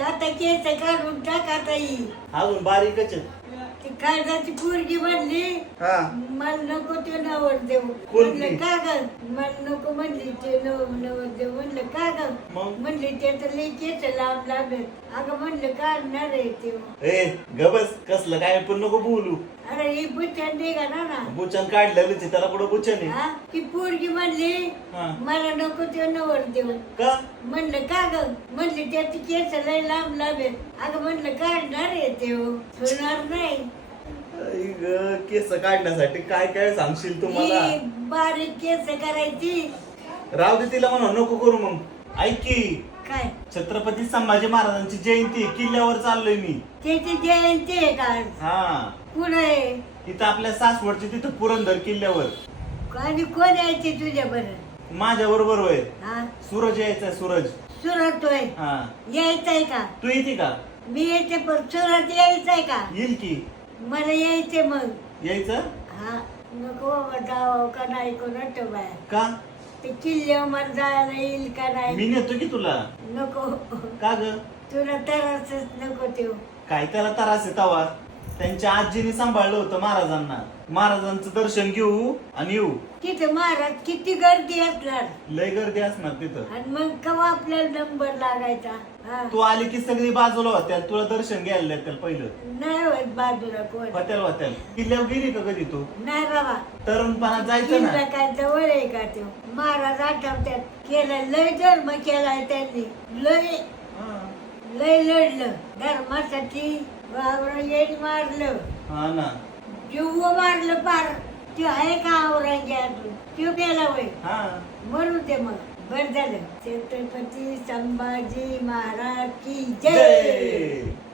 आता केस काढून टाक आता ही अजून बारीकच आहे. ती कागदाची पोरगी म्हणली हा मला नको ते नवर देऊ कोणती? म्हणलं का ग मला नको म्हणली ते नवर देऊ म्हणलं का ग मग? म्हणली त्याचं लई केस लांब लागत अगं म्हणलं काढणार आहे ते ए गबस कसलं काय पण नको बोलू. अरे ही बुचन निघा ना बुचन काढलेलं आहे, त्याला कुठं बुचन आहे. हा ती पोरगी म्हणली हा. मला नको ते नवर देऊ का म्हणलं का ग म्हणली त्याची केस लई लांब लागत अगं म्हणलं काढणार आहे ते होणार नाही आई ग, केस काढण्यासाठी काय काय सांगशील तुम्हाला. ही बारीक केस करायची राव दे तिला म्हणा नको करू. मग ऐक की काय छत्रपती संभाजी महाराजांची जयंती आहे, किल्ल्यावर चाललोय मी. त्याची जयंती आहे का हा पुढे इथं आपल्या सासवडची तिथं पुरंदर किल्ल्यावर. आणि कोण यायचे तुझ्या बरं माझ्या बरोबर होय. हा सूरज यायचा सूरज. सुरत होय हा यायचंय का तू येते का? मी येते पण सुरत यायचंय का येईल की. मला यायचे मग यायचं हा नको बाबा जावं का नाही कोणाच बाय का? ते किल्ल्यावर मला जायला येईल का नाही मी नेतो की तुला. नको का ग तुला तरच नको ठेव काय त्याला त्रास आहे तवा. त्यांच्या आजीने सांभाळलं होतं महाराजांना. महाराजांचं दर्शन घेऊ आणि येऊ. तिथे महाराज किती गर्दी असणार लय गर्दी असणार तिथं. आणि मग केव्हा आपल्याला नंबर लागायचा हा तू आली की सगळी बाजूला होत्या, तुला दर्शन घ्यायला लागतं पहिलं. नाही होत बाजूला कोण होत्याल किल्ल्यावर गेली का कधी तू? नाही बाबा तरुणपणात जायचं किल्ला ना. काय जवळ आहे का तो महाराज आठवत्यात केलं लय धर्म केलाय त्यांनी लय हा. लय लढलं धर्मासाठी वावर येईल मारलं हा ना. जीव मारलं पार ते आहे का औरंगी अजून तो गेला वय हा म्हणून ते मग बर झालं छत्रपती संभाजी महाराज की जय. जय.